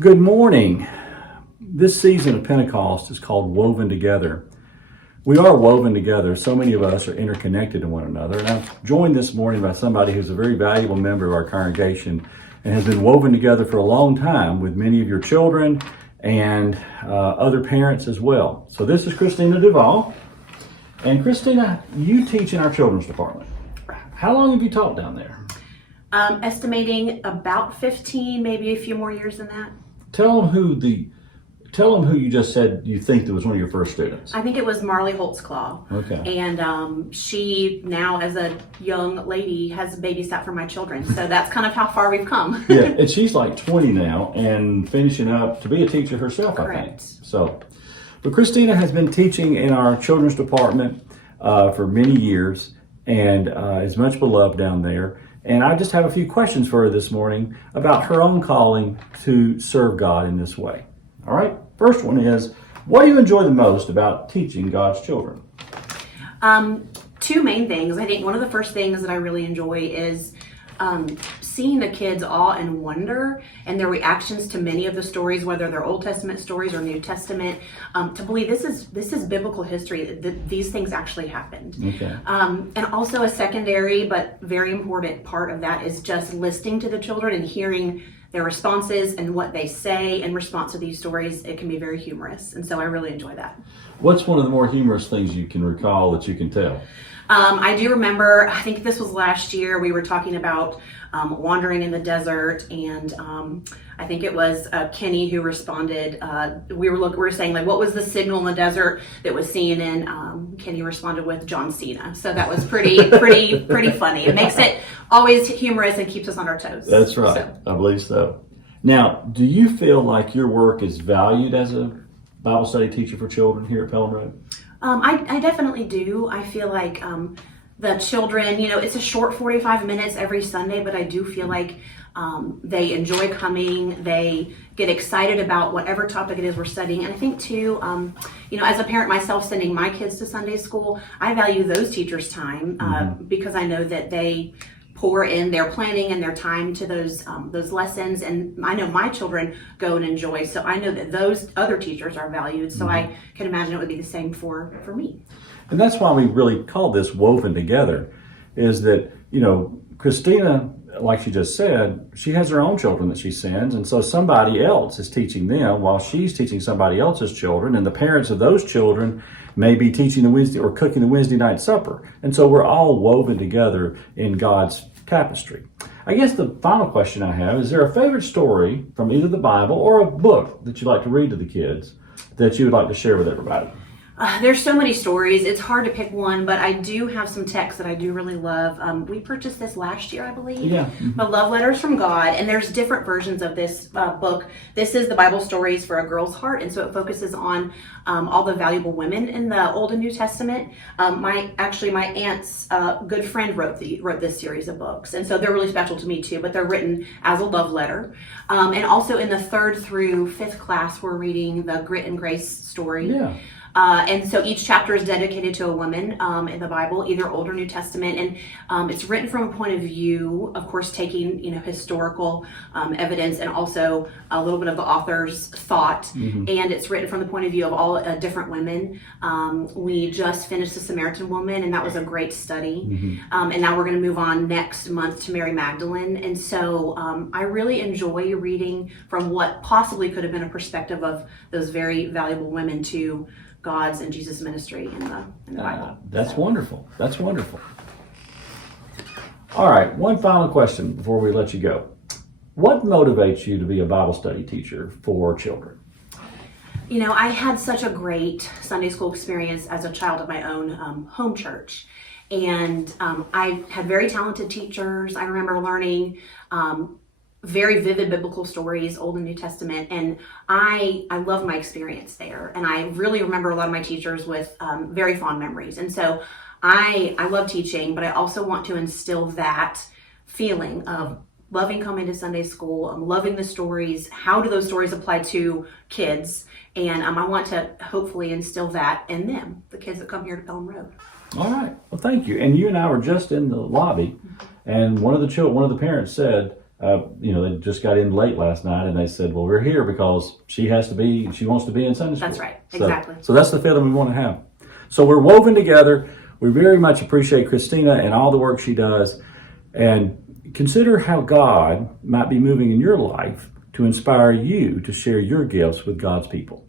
Good morning. This season of Pentecost is called Woven Together. We are woven together. So many of us are interconnected to one another. And I'm joined this morning by somebody who's a very valuable member of our congregation and has been woven together for a long time with many of your children and other parents as well. So this is Christina Duvall. And Christina, you teach in our children's department. How long have you taught down there? Estimating about 15, maybe a few more years than that. Tell them who you just said you think that was one of your first students. I think it was Marley Holtzclaw. Okay. And she now, as a young lady, has babysat for my children. So that's kind of how far we've come. Yeah, and she's like 20 now and finishing up to be a teacher herself, Correct. I think. So, but Christina has been teaching in our children's department for many years and is much beloved down there. And I just have a few questions for her this morning about her own calling to serve God in this way. All right. First one is, what do you enjoy the most about teaching God's children? Two main things. I think one of the first things that I really enjoy is seeing the kids' awe and wonder and their reactions to many of the stories, whether they're Old Testament stories or New Testament, to believe this is biblical history, that these things actually happened. Okay. And also a secondary but very important part of that is just listening to the children and hearing their responses and what they say in response to these stories. It can be very humorous, and so I really enjoy that. What's one of the more humorous things you can recall that you can tell? I do remember, I think this was last year, we were talking about wandering in the desert, and I think it was Kenny who responded. We were saying, like, what was the signal in the desert that was seen? And Kenny responded with John Cena. So that was pretty funny. It makes it always humorous and keeps us on our toes. That's right. So. I believe so. Now, do you feel like your work is valued as a Bible study teacher for children here at Pelham Road? I definitely do. I feel like the children, it's a short 45 minutes every Sunday, but I do feel like they enjoy coming. They get excited about whatever topic it is we're studying. And I think too, as a parent myself sending my kids to Sunday school, I value those teachers' time because I know that they pour in their planning and their time to those lessons, and I know my children go and enjoy, so I know that those other teachers are valued, so I can imagine it would be the same for me. And that's why we really call this Woven Together, is that, Christina, like she just said, she has her own children that she sends, and so somebody else is teaching them while she's teaching somebody else's children, and the parents of those children may be teaching the Wednesday or cooking the Wednesday night supper. And so we're all woven together in God's tapestry. I guess the final question I have, is there a favorite story from either the Bible or a book that you like to read to the kids that you would like to share with everybody? There's so many stories. It's hard to pick one, but I do have some texts that I do really love. We purchased this last year, I believe. Yeah. The Love Letters from God, and there's different versions of this book. This is the Bible Stories for a Girl's Heart, and so it focuses on all the valuable women in the Old and New Testament. My aunt's good friend wrote this series of books, and so they're really special to me too, but they're written as a love letter. And also in the 3rd through 5th class, we're reading the Grit and Grace story. Yeah. And so each chapter is dedicated to a woman in the Bible, either Old or New Testament, and it's written from a point of view, of course, taking historical evidence and also a little bit of the author's thought, and it's written from the point of view of all different women. We just finished The Samaritan Woman, and that was a great study, and now we're going to move on next month to Mary Magdalene, and so I really enjoy reading from what possibly could have been a perspective of those very valuable women to God's and Jesus' ministry in the Bible. That's wonderful. That's wonderful. All right, one final question before we let you go. What motivates you to be a Bible study teacher for children? I had such a great Sunday school experience as a child at my own home church. And I had very talented teachers. I remember learning very vivid biblical stories, Old and New Testament, and I loved my experience there. And I really remember a lot of my teachers with very fond memories. And so I love teaching, but I also want to instill that feeling of loving coming to Sunday school, loving the stories. How do those stories apply to kids? And I want to hopefully instill that in them, the kids that come here to Pelham Road. All right. Well, thank you. And you and I were just in the lobby, and one of the parents said, they just got in late last night, and they said, well, we're here because she wants to be in Sunday school. That's right. Exactly. So that's the feeling we want to have. So we're woven together. We very much appreciate Christina and all the work she does. And consider how God might be moving in your life to inspire you to share your gifts with God's people.